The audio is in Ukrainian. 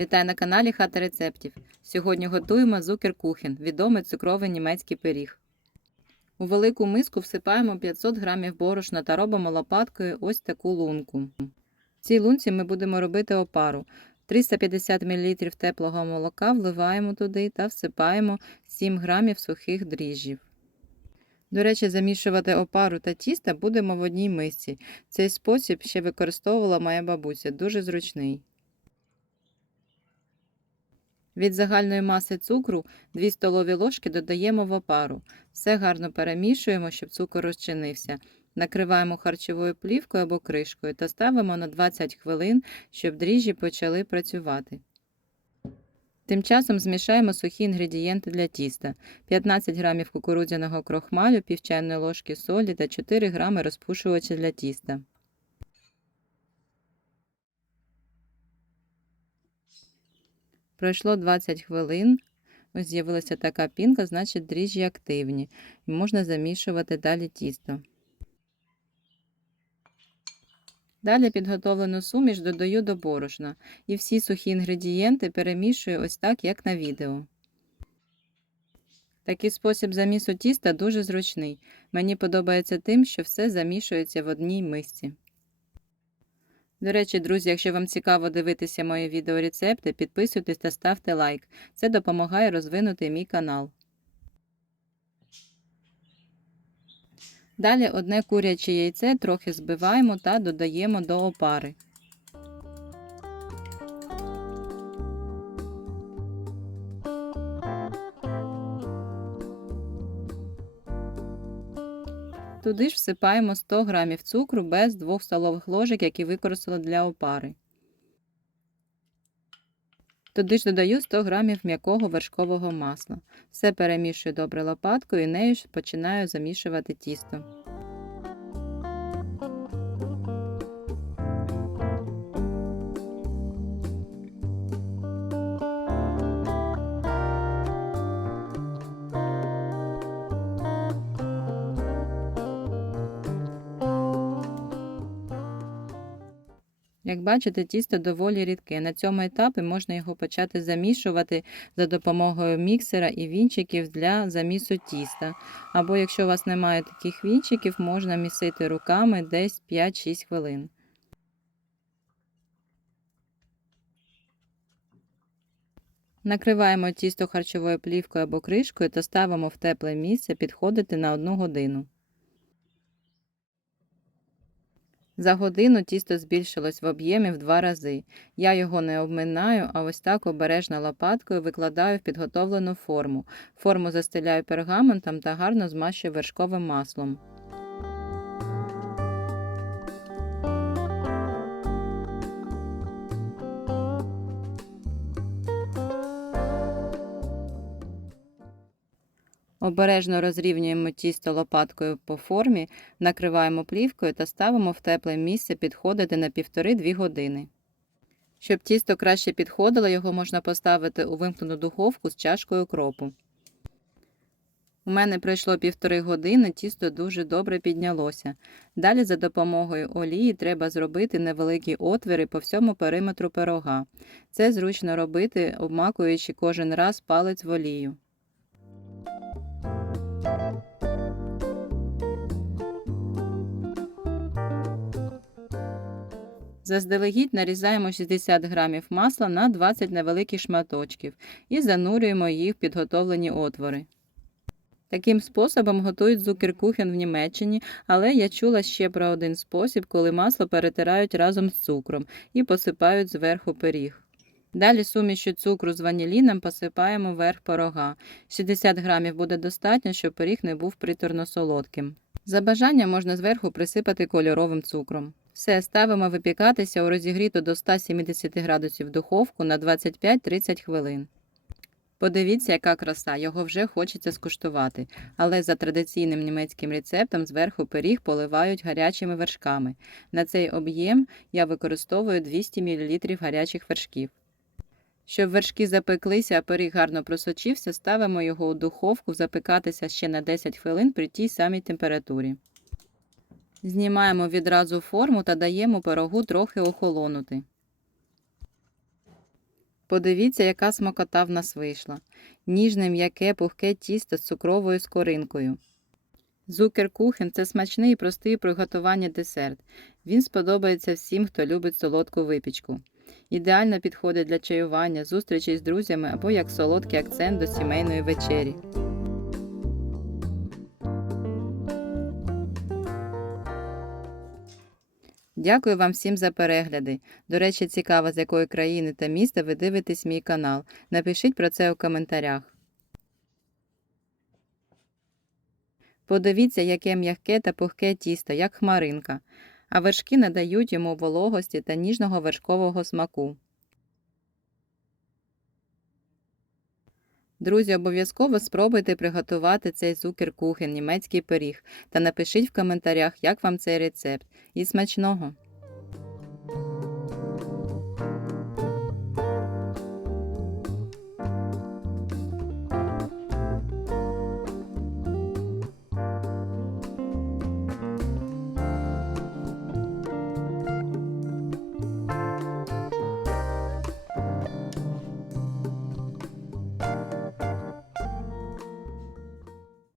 Вітаю на каналі Хата рецептів. Сьогодні готуємо зукеркухен, відомий цукровий німецький пиріг. У велику миску всипаємо 500 г борошна та робимо лопаткою ось таку лунку. В цій лунці ми будемо робити опару. 350 мл теплого молока вливаємо туди та всипаємо 7 г сухих дріжджів. До речі, замішувати опару та тіста будемо в одній мисці. Цей спосіб ще використовувала моя бабуся, дуже зручний. Від загальної маси цукру 2 столові ложки додаємо в опару. Все гарно перемішуємо, щоб цукор розчинився. Накриваємо харчовою плівкою або кришкою та ставимо на 20 хвилин, щоб дріжджі почали працювати. Тим часом змішаємо сухі інгредієнти для тіста: 15 г кукурудзяного крохмалю, пів чайної ложки солі та 4 г розпушувача для тіста. Пройшло 20 хвилин. Ось з'явилася така пінка, значить дріжджі активні. І можна замішувати далі тісто. Далі підготовлену суміш додаю до борошна і всі сухі інгредієнти перемішую ось так, як на відео. Такий спосіб замісу тіста дуже зручний. Мені подобається тим, що все замішується в одній мисці. До речі, друзі, якщо вам цікаво дивитися мої відеорецепти, підписуйтесь та ставте лайк. Це допомагає розвинути мій канал. Далі одне куряче яйце трохи збиваємо та додаємо до опари. Туди ж всипаємо 100 г цукру без 2 столових ложок, які використали для опари. Туди ж додаю 100 г м'якого вершкового масла. Все перемішую добре лопаткою і нею починаю замішувати тісто. Як бачите, тісто доволі рідке. На цьому етапі можна його почати замішувати за допомогою міксера і вінчиків для замісу тіста. Або якщо у вас немає таких вінчиків, можна місити руками десь 5-6 хвилин. Накриваємо тісто харчовою плівкою або кришкою та ставимо в тепле місце підходити на 1 годину. За годину тісто збільшилось в об'ємі в два рази. Я його не обминаю, а ось так обережно лопаткою викладаю в підготовлену форму. Форму застеляю пергаментом та гарно змащую вершковим маслом. Обережно розрівнюємо тісто лопаткою по формі, накриваємо плівкою та ставимо в тепле місце підходити на 1,5-2 години. Щоб тісто краще підходило, його можна поставити у вимкнену духовку з чашкою кропу. У мене пройшло півтори години, тісто дуже добре піднялося. Далі за допомогою олії треба зробити невеликі отвіри по всьому периметру пирога. Це зручно робити, обмакуючи кожен раз палець в олію. Заздалегідь нарізаємо 60 г масла на 20 невеликих шматочків і занурюємо їх в підготовлені отвори. Таким способом готують зукеркухен в Німеччині, але я чула ще про один спосіб, коли масло перетирають разом з цукром і посипають зверху пиріг. Далі сумішю цукру з ваніліном посипаємо верх порога. 60 грамів буде достатньо, щоб пиріг не був приторно солодким. За бажанням можна зверху присипати кольоровим цукром. Все ставимо випікатися у розігріту до 170 градусів духовку на 25-30 хвилин. Подивіться, яка краса, його вже хочеться скуштувати, але за традиційним німецьким рецептом зверху пиріг поливають гарячими вершками. На цей об'єм я використовую 200 мл гарячих вершків. Щоб вершки запеклися, а пиріг гарно просочився, ставимо його у духовку запекатися ще на 10 хвилин при тій самій температурі. Знімаємо відразу форму та даємо пирогу трохи охолонути. Подивіться, яка смакота в нас вийшла. Ніжне, м'яке, пухке тісто з цукровою скоринкою. Зукеркухен – це смачний і простий у приготуванні десерт. Він сподобається всім, хто любить солодку випічку. Ідеально підходить для чаювання, зустрічей з друзями або як солодкий акцент до сімейної вечері. Дякую вам всім за перегляди. До речі, цікаво, з якої країни та міста ви дивитесь мій канал. Напишіть про це у коментарях. Подивіться, яке м'яке та пухке тісто, як хмаринка, а вершки надають йому вологості та ніжного вершкового смаку. Друзі, обов'язково спробуйте приготувати цей зукеркухен, німецький пиріг, та напишіть в коментарях, як вам цей рецепт. І смачного!